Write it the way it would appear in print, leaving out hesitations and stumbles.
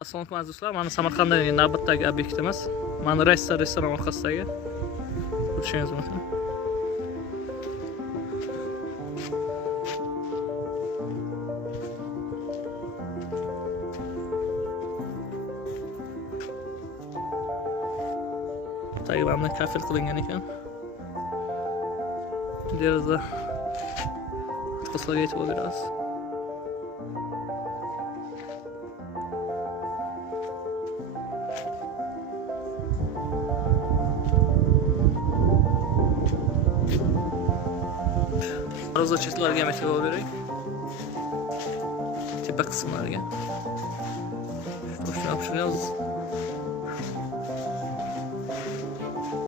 Assalomu alaykum aziz do'stlar. Mana Samarqanddagi navbatdagi obyektimiz. Mana Raysa restoran orqasidagi. Ko'rishingiz mumkin. Tagida kafel qilingan ekan. Deraza qisqaga yetib olamiz. Roza chetlariga ham e'tibor bering. Tepa qismlariga. Qo'shib yopishganmiz.